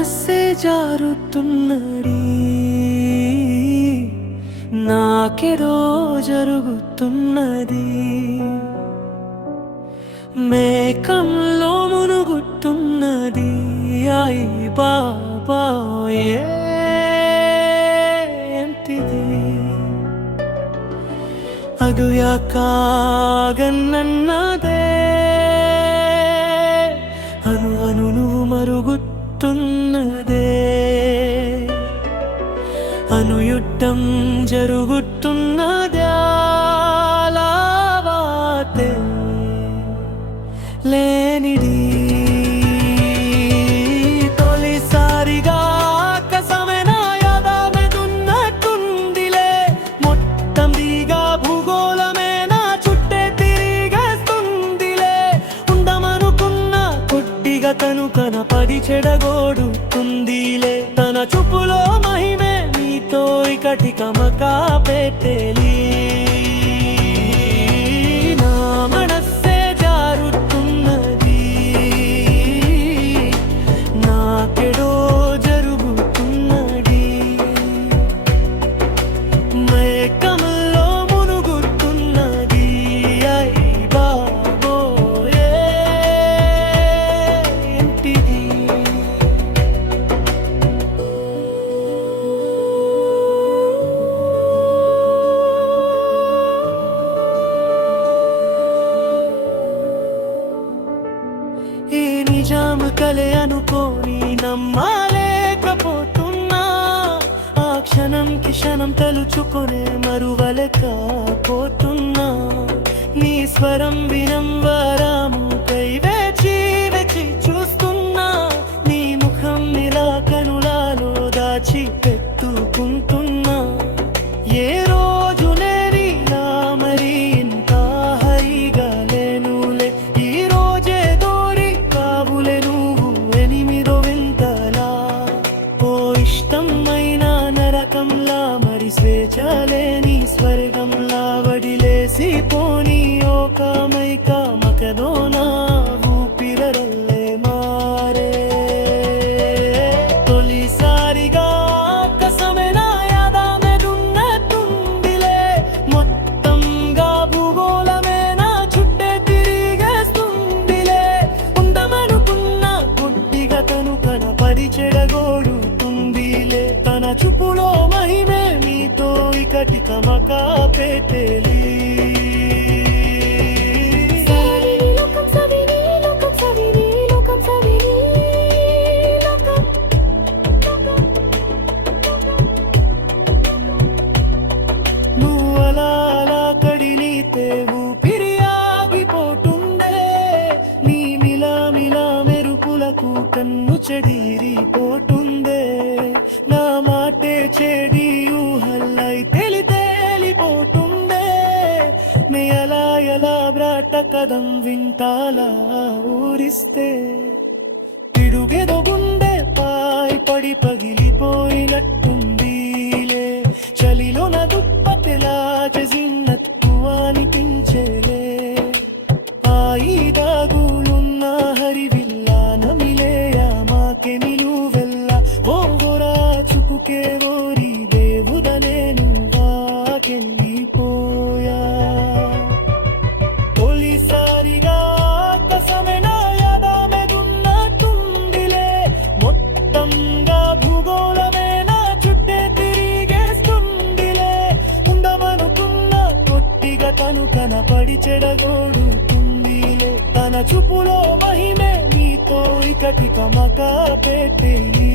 మనస్సే జారుతున్నది, నాకేదో జరుగుతున్నది. మేకంలో మునుగుతున్నది, అయ్ బాబా ఏంటిది? అగుయాకాగన్నదే అను అను నువ్వు మరుగుతున్నదే, అనుయుద్ధం జరుగుతున్నదా లావాతే లేనిది. తొలిసారిగా ఆకాశమేనా యాదా మెదున్నట్టుందిలే, మొత్తం దిగా భూగోళమేనా చుట్టే తిరిగేస్తుందిలే. ఉండమనుకున్న కొద్దిగా తను కనపడి చెడగొడుతుందిలే. తన చూపులో మహిమే నీతో ఇకటి కమకా పెట్టేలి. నా మనస్సే జారుతున్నది, నాకెడో జరుగుతున్నది. మేకంలో మునుగుతున్నది, అయ్ బాబోయ్ ఏంటిది? ఈ నిజాము కలే అనుకోని నమ్మలేకపోతున్నా, ఆ క్షణంకి క్షణం తలుచుకొనే మరువలేకపోతున్నా. నీ స్వరం వినంబరము కై వేచి వేచి చూస్తున్నా, నీ ముఖం ఇలా కనులలో దాచి పెట్టుకుంటున్నా. ఏ రోజు నేనిలా మరి ఇంత హైగా లేనులే, ఈ రోజే దూరి కాబులే నువ్వు ఎనిమిదో వింతలా. ఓ ఇష్టమైన నరకంలా మరి స్వేచ్ఛలేని స్వర్గంలా వడిలేసి పోని ఓ కామైక మకదోనా ఊపిరల్లే మారే. తొలిసారిగా ఆకాశమేనా యాదా మెదున్నట్టుందిలే, మొత్తంగా భూగోళమేనా చుట్టే తిరిగేస్తుందిలే. ఉండమనుకున్న కొద్దిగా తను కనపడి చెడగొడుతుందిలే. తన చూపులో మహిమే నీతో ఇకటి కమకా పెట్టేలి. నువ్వలా అలా కడిలితే ఊపిరి ఆగిపోతుండే, నీ మిలా మెరుపులకు కన్ను చెడిరిపోతుందే. నా మాటే చెడి ఊహల్లై తేలిపోతుండే, నే ఎలా ఎలా బ్రాటకదం వింటాలా ఊరిస్తే. పిడుగెదో గుండె పై పడి పగిలిపోయినట్టుందిలే, చలిలో నా దుప్పటిలా చేసినట్టు అనిపించేలే. ఆయి దాగులున్న హరివిల్లా నమిలేయా మాకే నిలువెల్లా, ఓరా చూపుకే ఓరి దేవుడ నేను వాకెళ్ళిపోయా. తొలిసారిగా ఆకాశమేనా యాదా మెదున్నట్టుందిలే, మొత్తంగా భూగోళమేనా చుట్టే తిరిగేస్తుందిలే. ఉండమనుకున్న కొద్దిగా తను కనపడి చెడగొడుతుందిలే. తన చూపులో మహిమే నీతో ఇకటి కమకా పెట్టేలి.